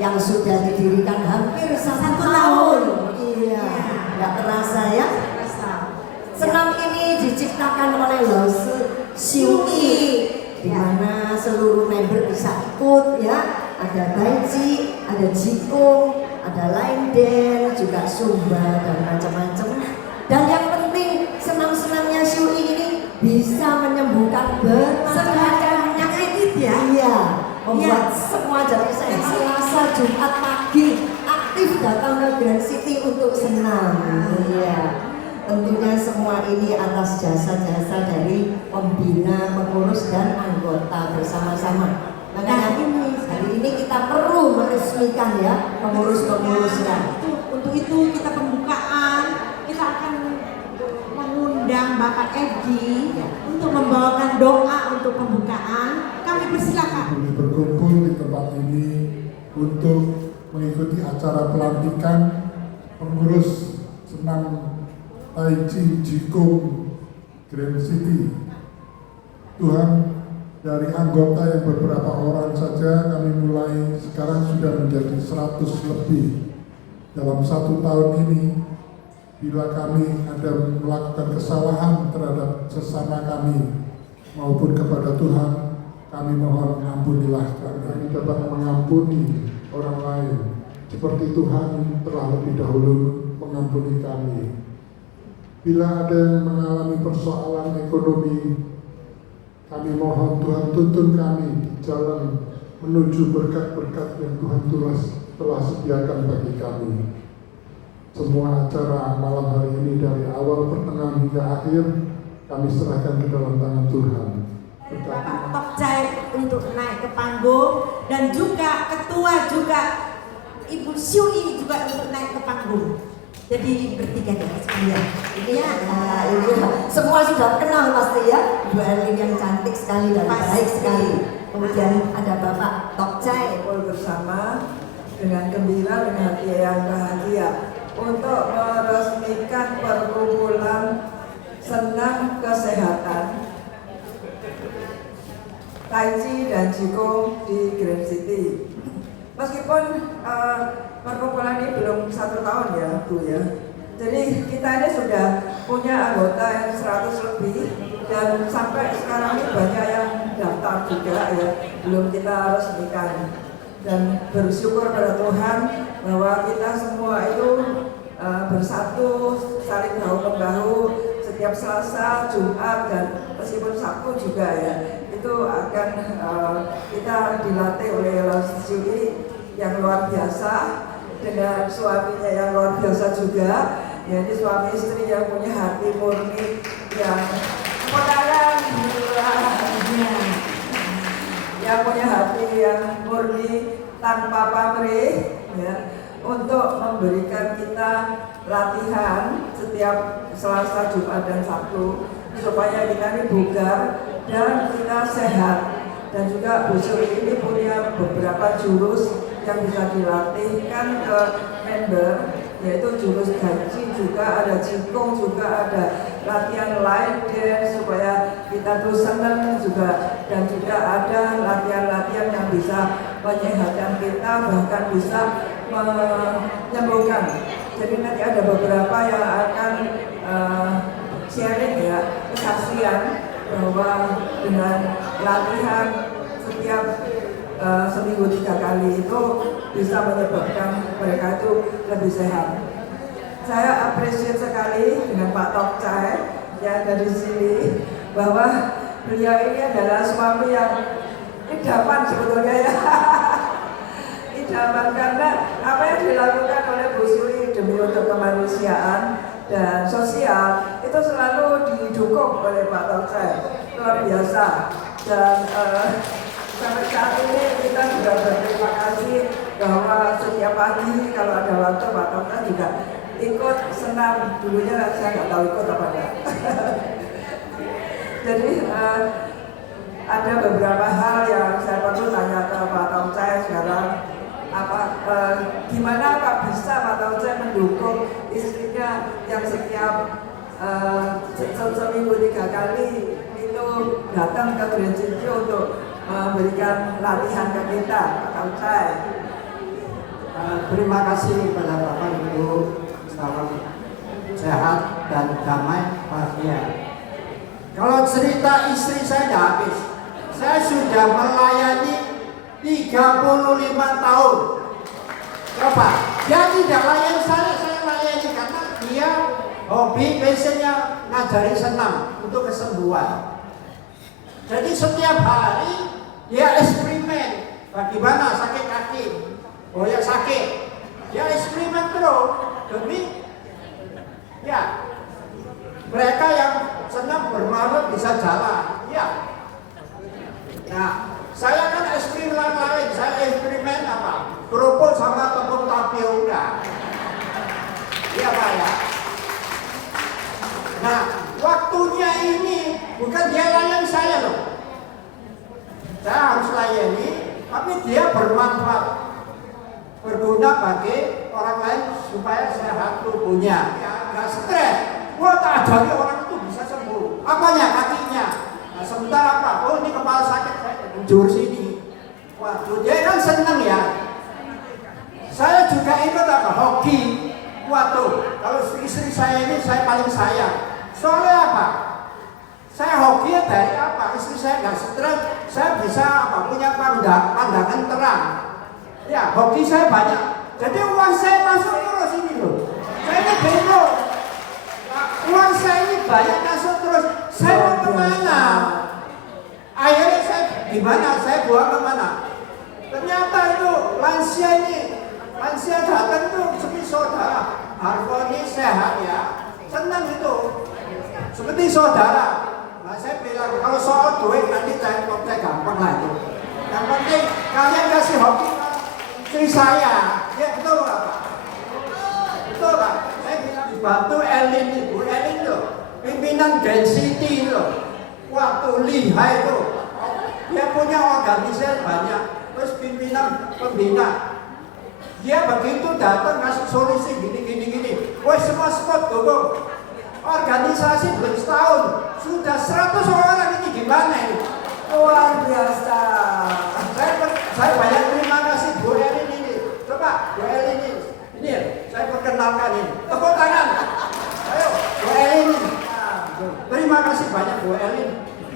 yang sudah didirikan hampir 1 tahun. Iya, nggak terasa ya. Senam ini diciptakan oleh Lose Xiui, di mana seluruh member bisa ikut ya. Ada Tai Chi, ada Jikung, ada line dance, juga Zumba dan macam-macam. Dan yang penting senam-senamnya Xiui ini bisa menyembuhkan bermacam penyakit ya. Iya, membuat semua jadi sehat. Selasa, Jumat pagi aktif datang ke Grand City untuk senam. Iya. Tentunya semua ini atas jasa-jasa dari pembina, pengurus dan anggota bersama-sama. Makanya hari ini kita perlu meresmikan ya pengurus-pengurusnya. Untuk itu kita pembukaan, kita akan mengundang Bapak Edi untuk membawakan doa untuk pembukaan. Kami persilakan. Berkumpul di tempat ini untuk mengikuti acara pelantikan pengurus senam Tai Chi Jikung Grand City. Tuhan, dari anggota yang beberapa orang saja kami mulai sekarang sudah menjadi 100 lebih. Dalam 1 tahun ini, bila kami ada melakukan kesalahan terhadap sesama kami maupun kepada Tuhan, kami mohon ampunilah kami dapat mengampuni orang lain seperti Tuhan telah lebih dahulu mengampuni kami. Bila ada yang mengalami persoalan ekonomi, kami mohon Tuhan tuntun kami di jalan menuju berkat-berkat yang Tuhan telah sediakan bagi kami. Semua acara malam hari ini dari awal, pertengahan hingga akhir kami serahkan ke dalam tangan Tuhan. Bapak Tok Chai untuk naik ke panggung dan juga ketua juga Ibu Xiui juga untuk naik ke panggung. Jadi bertiga ya sekalian. Iya, semua sudah kenal pasti ya. Ibu Erlin yang cantik sekali dan baik sekali. Kemudian ada Bapak Tok Chai bersama dengan gembira, dengan hati yang bahagia untuk meresmikan perkumpulan senam kesehatan Tai Chi dan Jikung di Grand City. Meskipun perkumpulan ini belum 1 tahun ya Bu ya. Jadi kita ini sudah punya anggota yang 100 lebih dan sampai sekarang ini banyak yang daftar juga ya, belum kita resmikan. Dan bersyukur pada Tuhan bahwa kita semua itu bersatu, saling bahu-membahu setiap Selasa, Jumat dan meskipun Sabtu juga ya. Itu akan kita dilatih oleh Lose Xiui yang luar biasa dengan suaminya yang luar biasa juga. Ya, ini suami istri yang punya hati murni yang kemenangan, yang punya hati yang murni tanpa pamrih ya, untuk memberikan kita latihan setiap Selasa, Jumat dan Sabtu supaya kita ini bugar dan kita sehat. Dan juga Bu Xiui ini punya beberapa jurus yang bisa dilatihkan ke member, yaitu jurus Tai Chi juga ada, Jikung juga ada, latihan line dance supaya kita tuh senang juga, dan juga ada latihan-latihan yang bisa menyehatkan kita, bahkan bisa menyembuhkan. Jadi nanti ada beberapa yang akan sharing ya, kesaksian bahwa dengan latihan setiap seminggu 3 kali itu bisa menyebabkan mereka itu lebih sehat. Saya appreciate sekali dengan Pak Tok Chai yang ada di sini bahwa beliau ini adalah suami yang idaman sebetulnya ya. Idaman karena apa yang dilakukan oleh Bu Xiui demi untuk kemanusiaan dan sosial itu selalu didukung oleh Pak Tok Chai, luar biasa. Dan sampai saat ini kita juga berterima kasih bahwa setiap pagi kalau ada waktu Pak Tok Chai juga ikut senam. Dulunya saya nggak tahu ikut apa enggak. Jadi ada beberapa hal yang saya perlu tanya ke Pak Tok Chai sekarang. Gimana Pak bisa Pak Tok Chai mendukung istrinya yang setiap seminggu 3 kali itu datang ke Grand City untuk memberikan latihan ke kita, Pak Tok Chai. Terima kasih kepada Bapak Ibu, salam sehat dan damai bahagia. Kalau cerita istri saya tidak habis. Saya sudah melayani 35 tahun. Coba, dia tidak layani saya layani karena dia hobi biasanya ngajari senam untuk kesembuhan. Jadi setiap hari dia eksperimen. Bagaimana sakit kaki, oh ya sakit. Dia eksperimen terus demi ya mereka yang senang bermalam bisa jalan. Ya. Nah, saya kan eksperimen lain. Saya eksperimen apa? Kerupuk sama tepung tapioka. Iya Pak ya. Nah, waktunya ini bukan dia layani saya loh. Saya harus layani, tapi dia bermanfaat, berguna bagi orang lain supaya sehat tubuhnya. Ya, nggak stres. Wah, tak ajari orang itu bisa sembuh. Apanya? Kakinya. Nah, sebentar apa? Oh, ini kepala sakit, saya jujur sini. Waduh, dia kan senang ya. Saya juga ikut apa? Hoki. Waduh, kalau istri saya ini saya paling sayang. Soalnya apa? Saya hoki dari apa? Istri saya nggak stres, saya bisa apa? Punya pandangan terang. Ya, hoki saya banyak. Jadi uang saya masuk terus ini loh. Saya ini bingung. Nah, uang saya ini banyak masuk terus. Saya mau kemana? Akhirnya saya gimana? Saya buang kemana? Ternyata itu lansia datang itu seperti saudara. Harmoni sehat ya. Senang itu. Seperti saudara. Nah, saya bilang kalau soal duit nanti saya gampang lah itu. Yang penting kalian kasih hoki istri saya. Ya betul Pak. Betul Pak. Saya bilang dibantu Elin Ibu Elin loh. Pimpinan Grand City loh. Waktu lihai itu. Dia punya organisasi banyak. Terus pimpinan pembina. Dia begitu datang ngasih solusi gini. Woi semua spot dulu. Organisasi belum setahun sudah 100 orang ini gimana ini? Luar biasa. Saya banyak terima kasih Bu Elin ini. Coba Bu Elin ini saya perkenalkan ini. Tepuk tangan. Ayo Bu Elin ini. Terima kasih banyak Bu Elin.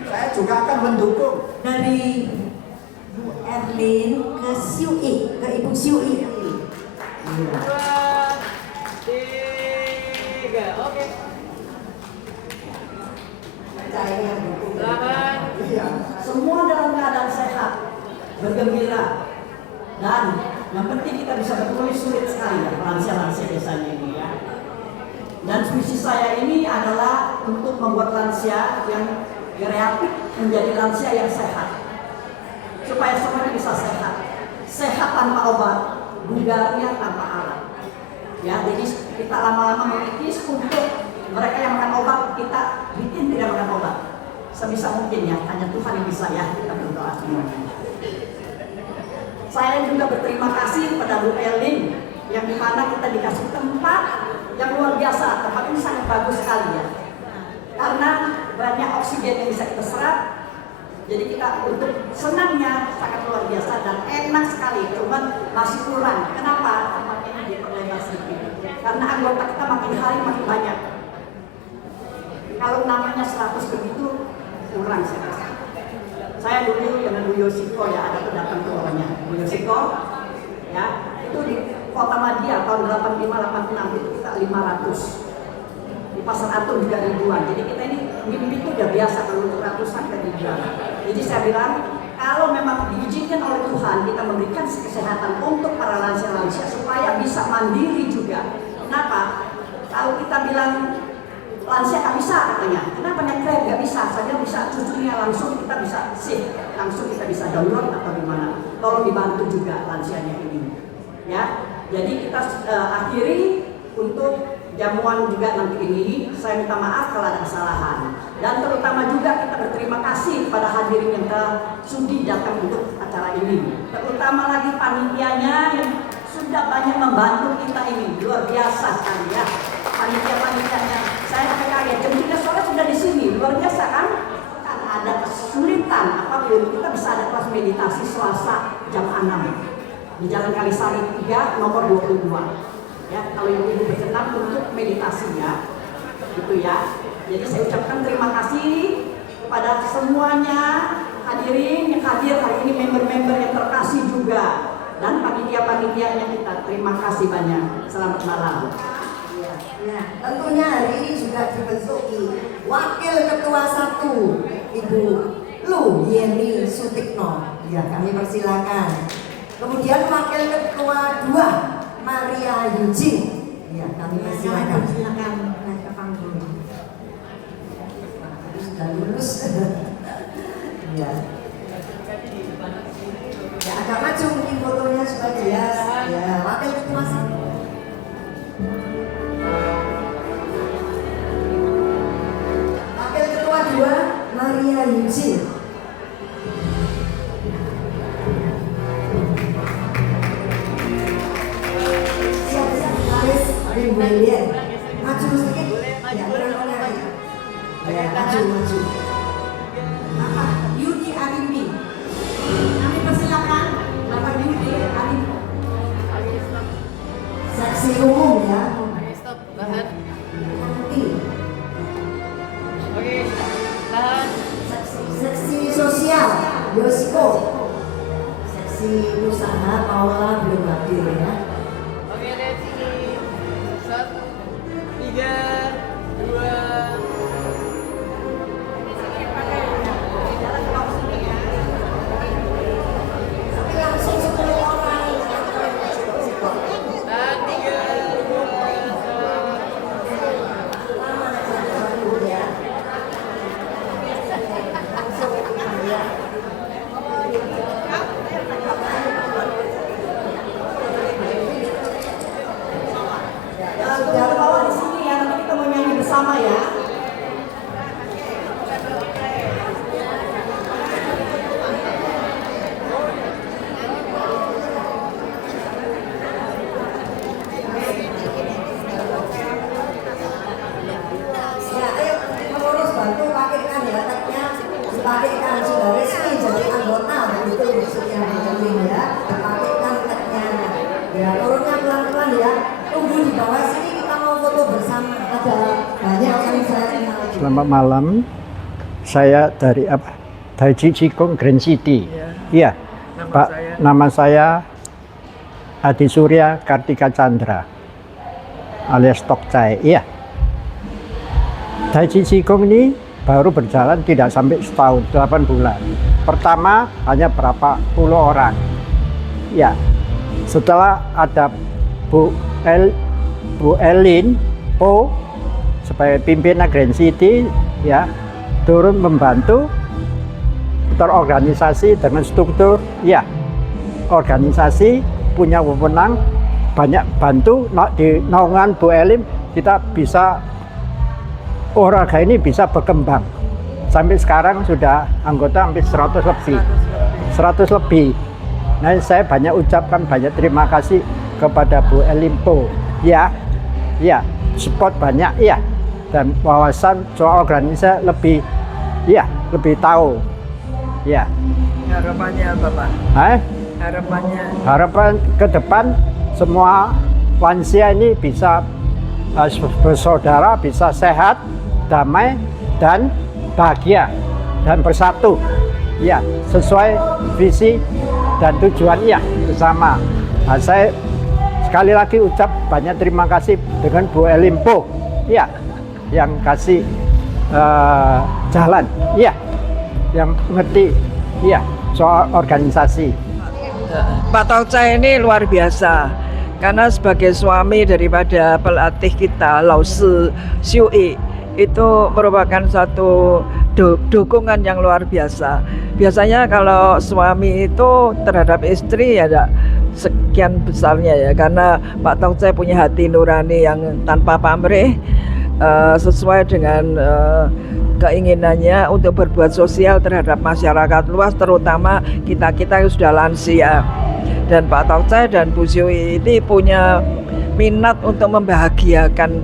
Saya juga akan mendukung. Dari Bu Erlin ke Siui, ke Ibu Siui. Dua, tiga, oke. Selamat. Semua dalam keadaan sehat, bergembira, dan yang penting kita bisa bertulis sulit sekali ya lansia-lansia biasanya ini ya. Dan visi saya ini adalah untuk membuat lansia yang kreatif menjadi lansia yang sehat, supaya semuanya bisa sehat tanpa obat, bugarnya tanpa alat. Ya, jadi kita lama-lama mengikis untuk mereka yang makan obat, kita bikin tidak makan obat. Sebisa mungkin ya, hanya Tuhan yang bisa ya, kita berdoa semuanya. Saya juga berterima kasih kepada Bu Elin, yang dimana kita dikasih tempat yang luar biasa. Tempat ini sangat bagus sekali ya, karena banyak oksigen yang bisa kita serap. Jadi kita untuk senangnya sangat luar biasa dan enak sekali, cuman masih kurang. Kenapa? Tempatnya ini diperlebar sedikit, karena anggota kita makin hari makin banyak. Kalau namanya 100 begitu kurang saya rasa. Saya dulu dengan Bu Yosiko ya, ada pendatang ke orangnya. Bu Yosiko ya, itu di Kota Madia tahun 85-86 itu kita 500. Di Pasar Atur juga ribuan. Jadi kita ini mimpi itu udah biasa kalau ratusan ke ribuan. Jadi saya bilang kalau memang diizinkan oleh Tuhan kita memberikan kesehatan untuk para lansia-lansia supaya bisa mandiri juga. Kenapa? Kalau kita bilang lansia nggak bisa katanya, kenapa nyekrep nggak bisa? Saja bisa cucunya langsung kita bisa langsung kita bisa download atau gimana? Tolong dibantu juga lansianya ini, ya. Jadi kita akhiri untuk jamuan juga nanti ini. Saya minta maaf kalau ada kesalahan dan terutama juga kita berterima kasih pada hadirin yang telah sudi datang untuk acara ini. Terutama lagi panitianya yang sudah banyak membantu kita ini, luar biasa sekali ya. Panitia-panitianya, saya sampai kaget, jam 3 sore sudah di sini, luar biasa kan? Kan ada kesulitan apapun, kita bisa ada kelas meditasi Selasa jam 6. di Jalan Kalisari 3 nomor 22. Ya, kalau ibu-ibu berkenan untuk meditasi ya, gitu ya. Jadi saya ucapkan terima kasih kepada semuanya hadirin yang hadir hari ini, member-member yang terkasih juga, dan panitia-panitia yang kita terima kasih banyak. Selamat malam. Nah, tentunya hari ini juga dibentuki Wakil Ketua 1 Ibu Lu Yeni Sutikno. Ya, kami persilakan. Kemudian Wakil Ketua 2 Maria Yuji. Ya, kami persilakan. Silakan naik ke panggung. Sudah lulus. Ya. Ya, agak maju mungkin fotonya supaya jelas. Ya, Wakil Ketua 1. Wakil Ketua 2 Maria Yuji. Siap-siap Haris Rimbayan. Maju sedikit. Ya, kurang-kurang. Ya, maju. Bapak Yudi Arimbi. Kami persilakan Bapak Yudi Arimbi. Seksi umum ya. Stop, tahan. Nanti. Oke, tahan. Seksi sosial Yosko. Seksi usaha Paula belum hadir ya. Oke, dari sini. 1, 3, 2. Tapi langsung 10 orang. Tahan, 3, 2, 1. Lama aja dulu ya. Langsung ya. Ya, sudah bawa di sini ya, nanti kita mau nyanyi bersama ya. Ya, ayo pengurus bantu pakaikan ya tagnya, dipakaikan sudah resmi jadi anggota begitu maksudnya penting ya. Dipakaikan tagnya. Ya, turunnya pelan-pelan ya. Tunggu di bawah sini kita mau foto bersama. Ada banyak yang saya kenal. Selamat malam, saya dari Taiji Jikong Grand City. Iya, Pak. Nama saya Adi Surya Kartika Chandra, alias Tokcai. Iya. Taiji Jikong ini baru berjalan tidak sampai setahun, 8 bulan. Pertama hanya berapa puluh orang. Ya, setelah ada Bu Elin Po sebagai pimpinan Grand City, ya, turun membantu terorganisasi dengan struktur, ya, organisasi punya wewenang, banyak bantu di naungan Bu Elin, kita bisa olahraga ini bisa berkembang. Sampai sekarang sudah anggota hampir 100 lebih. 100 lebih. Nah, saya banyak ucapkan banyak terima kasih kepada Bu Elimpo. Ya, ya, support banyak, ya. Dan wawasan soal organisasi lebih, ya, lebih tahu. Ya. Harapannya apa Pak? Harapannya? Harapan ke depan semua lansia ini bisa bersaudara, bisa sehat, damai, dan bahagia, dan bersatu. Ya, sesuai visi dan tujuan, ya, bersama. Nah, saya sekali lagi ucap banyak terima kasih dengan Bu Elimpo, ya, yang kasih jalan, ya, yang ngerti, ya, soal organisasi. Pak Tokcai ini luar biasa karena sebagai suami daripada pelatih kita Lao Shi Xiu-yi itu merupakan satu dukungan yang luar biasa. Biasanya kalau suami itu terhadap istri ya ada sekian besarnya ya, karena Pak Tokcai punya hati nurani yang tanpa pamrih, sesuai dengan keinginannya untuk berbuat sosial terhadap masyarakat luas, terutama kita-kita yang sudah lansia. Dan Pak Tokcai dan Bu Xiu-yi ini punya minat untuk membahagiakan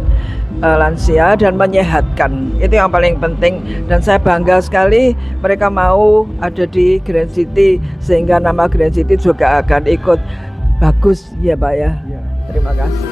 lansia dan menyehatkan. Itu yang paling penting, dan saya bangga sekali mereka mau ada di Grand City, sehingga nama Grand City juga akan ikut Bagus ya Pak ya. Terima kasih.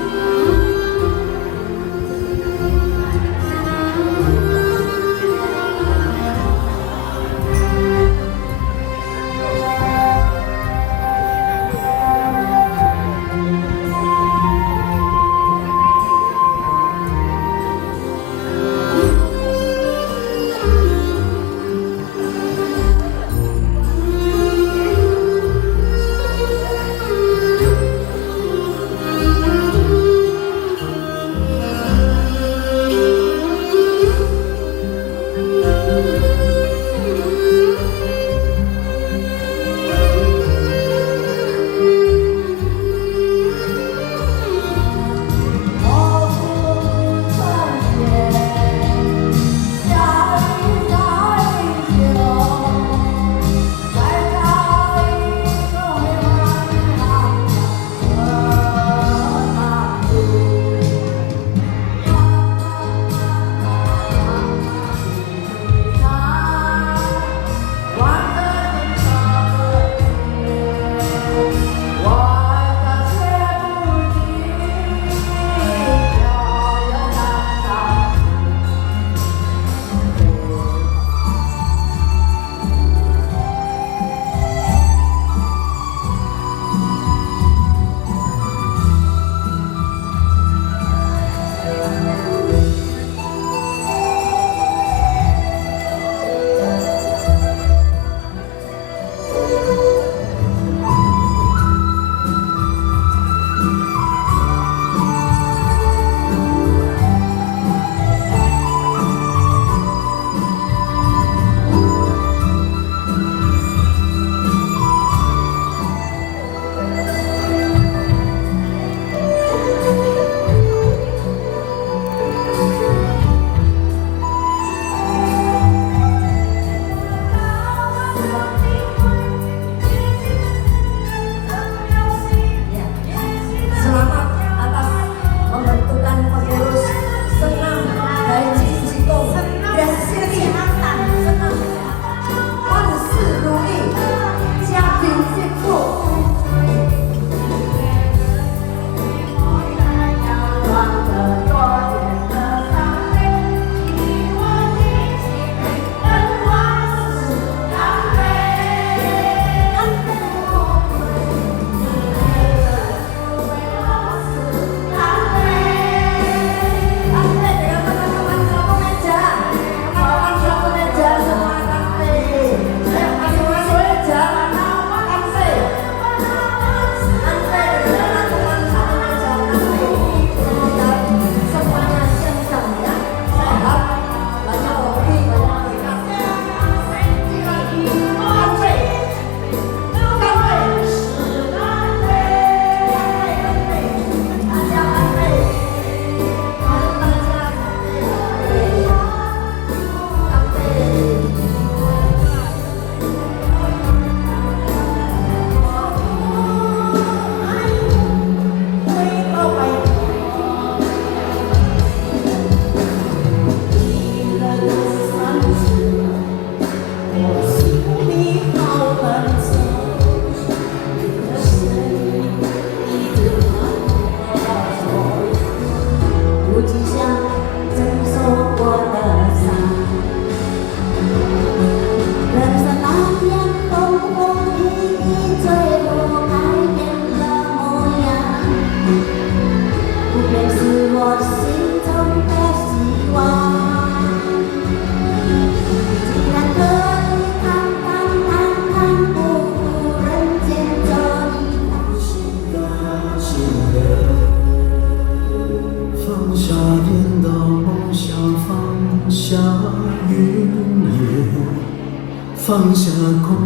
放下空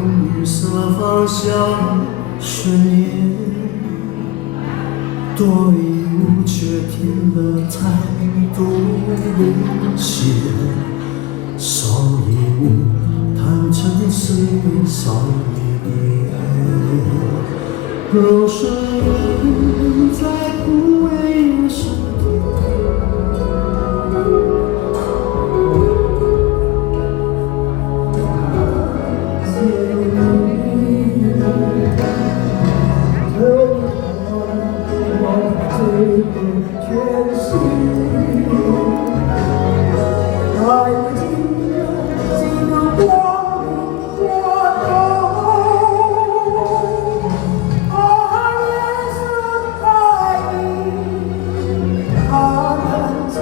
余色，放下悬念，多一无缺添了太多危险，少一物贪嗔痴，少一念。若是人在枯萎时，不觉醒，来不及几个光明过后，耶稣带领他们走。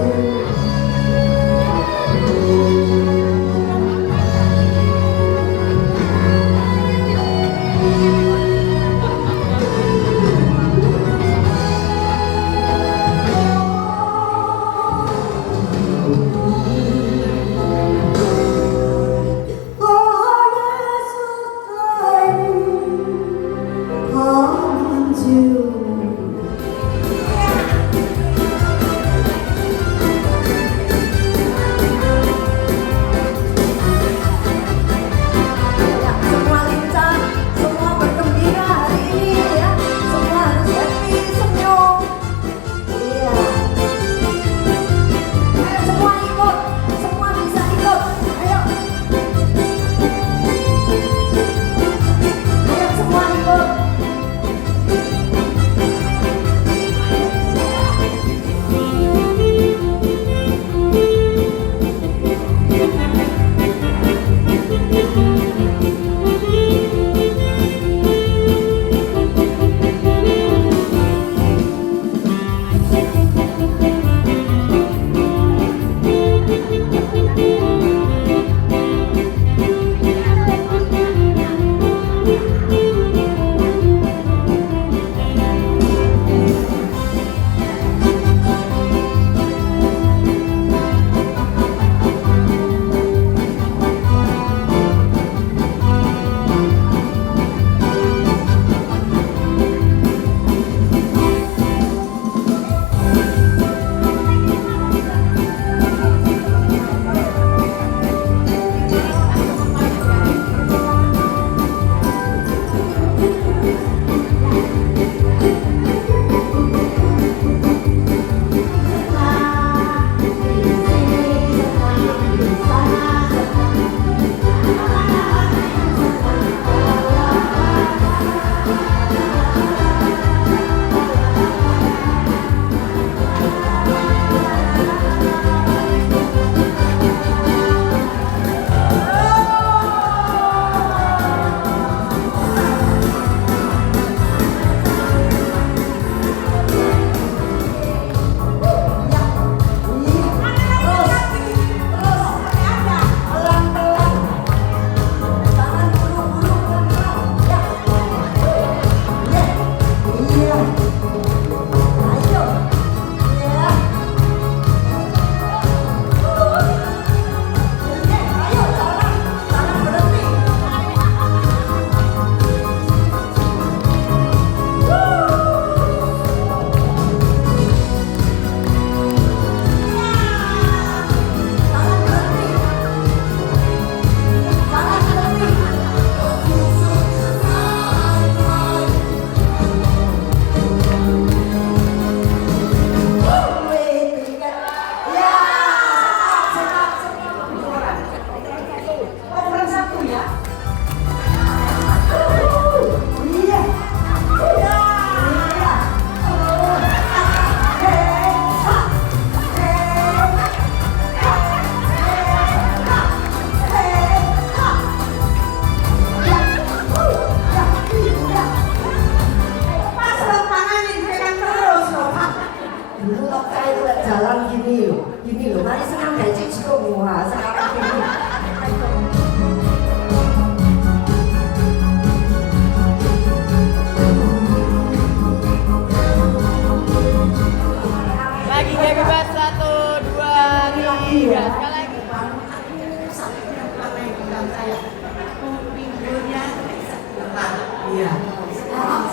Iya. Sekarang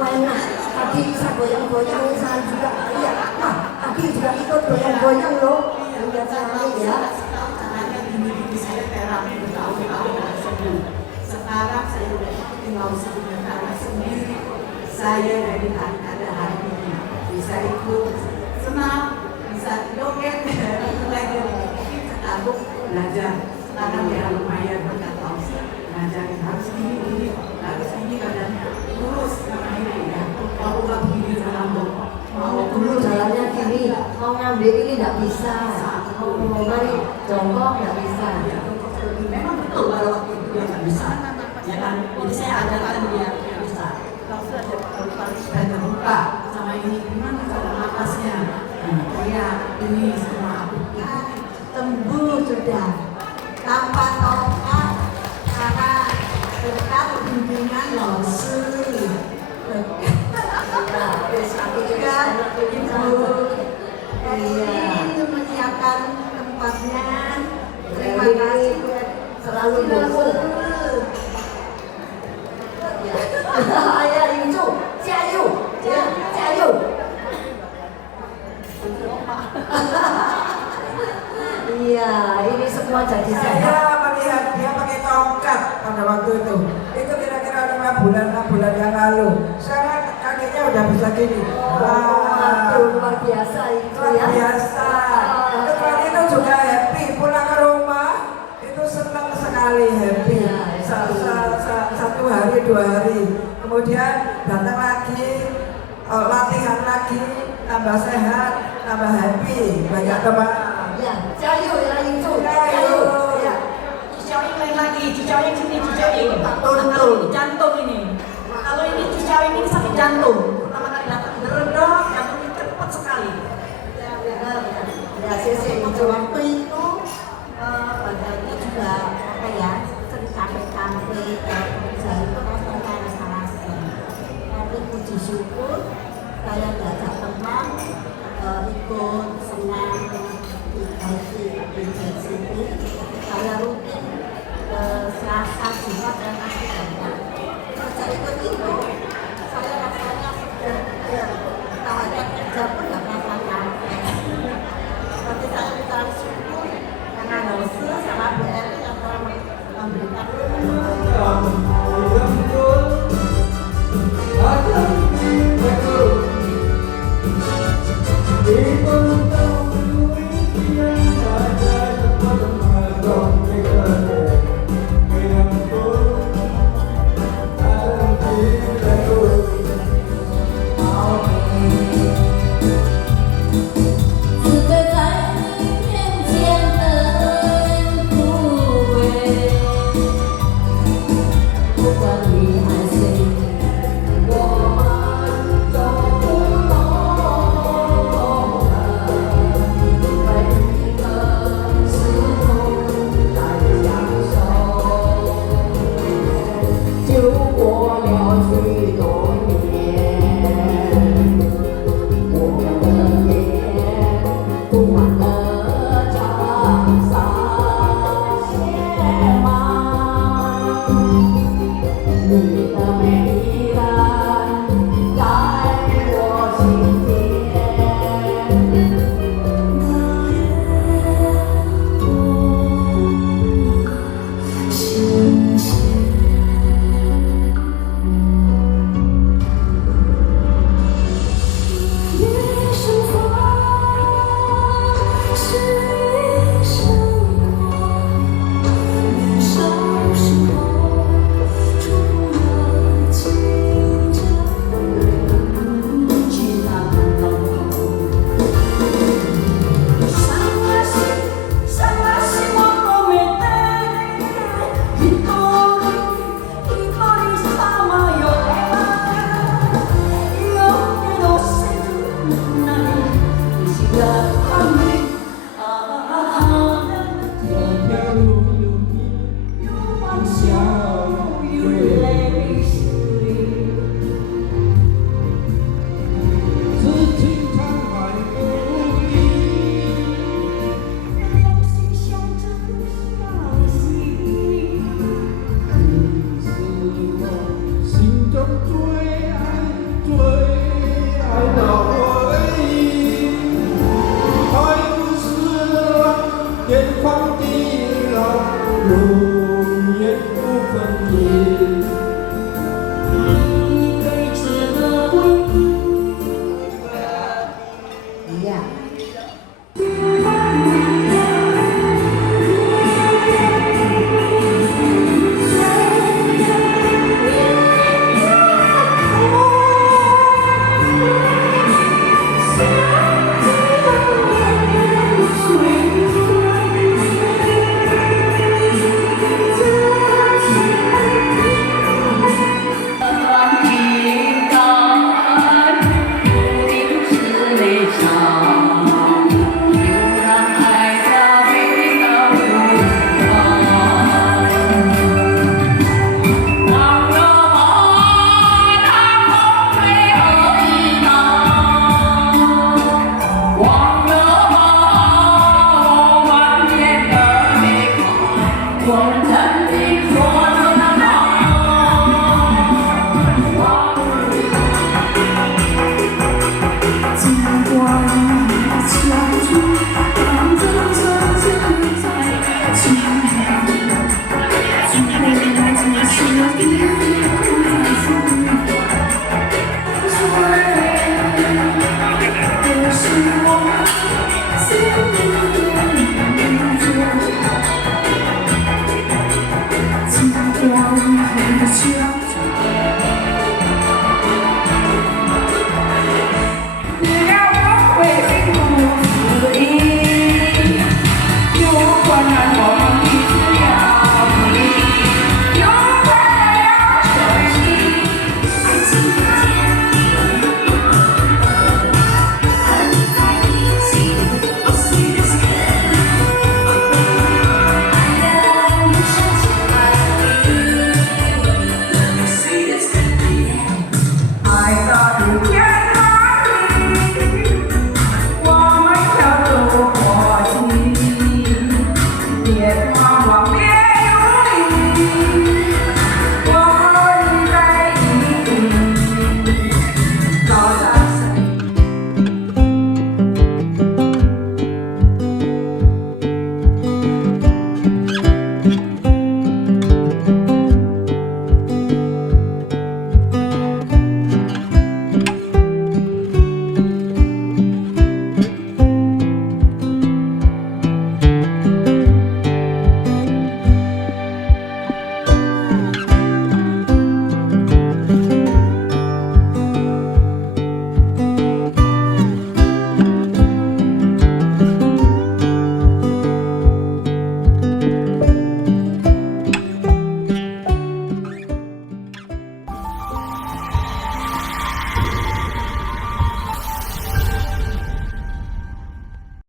enak. Tadi bisa goyang-goyang saya juga. Iya. Nah, tadi juga ikut goyang-goyang loh. Lihat saya ya. Caranya gini-gini saya terapi bertahun-tahun dan sembuh. Sekarang saya udah tinggal sebentar sendiri. Saya dari ada hari ini bisa ikut senam, bisa joget, belajar takut belajar. Sekarang ya lumayan berkat Allah. Ngajarin harus ini, harus ini badannya lurus, ini ya. Kalau ulang gini dalam bokok. ambil ini nggak bisa. Oh, mari jongkok nggak bisa. Memang betul pada waktu itu dia nggak bisa, ya kan? Jadi saya ajarkan dia bisa. Dan terbuka sama ini gimana cara napasnya? Ya ini semua Tembus sudah tanpa tongkat karena dekat bimbingan losu dekat ibu ini menyiapkan tempatnya. Terima kasih Selalu dukung. Ya, Yingju, jayu, jayu. Iya, ini semua jadi Saya sehat. melihat dia pakai tongkat pada waktu itu. Itu kira-kira 5 bulan yang lalu. Sekarang kakinya udah bisa gini. Waduh, luar biasa itu Luar ya. biasa. Kemudian itu juga happy. Pulang ke rumah itu senang sekali, happy. Satu hari, 2 hari. Kemudian datang lagi, latihan lagi, tambah sehat, tambah happy. Banyak teman. Ya, jayu ya Yingju, Jayu. Ya. Cicau lain lagi, cicau yang sini, cicau ini Tak kalau tuntun. ini jantung ini. Kalau ini cicau ini sakit jantung.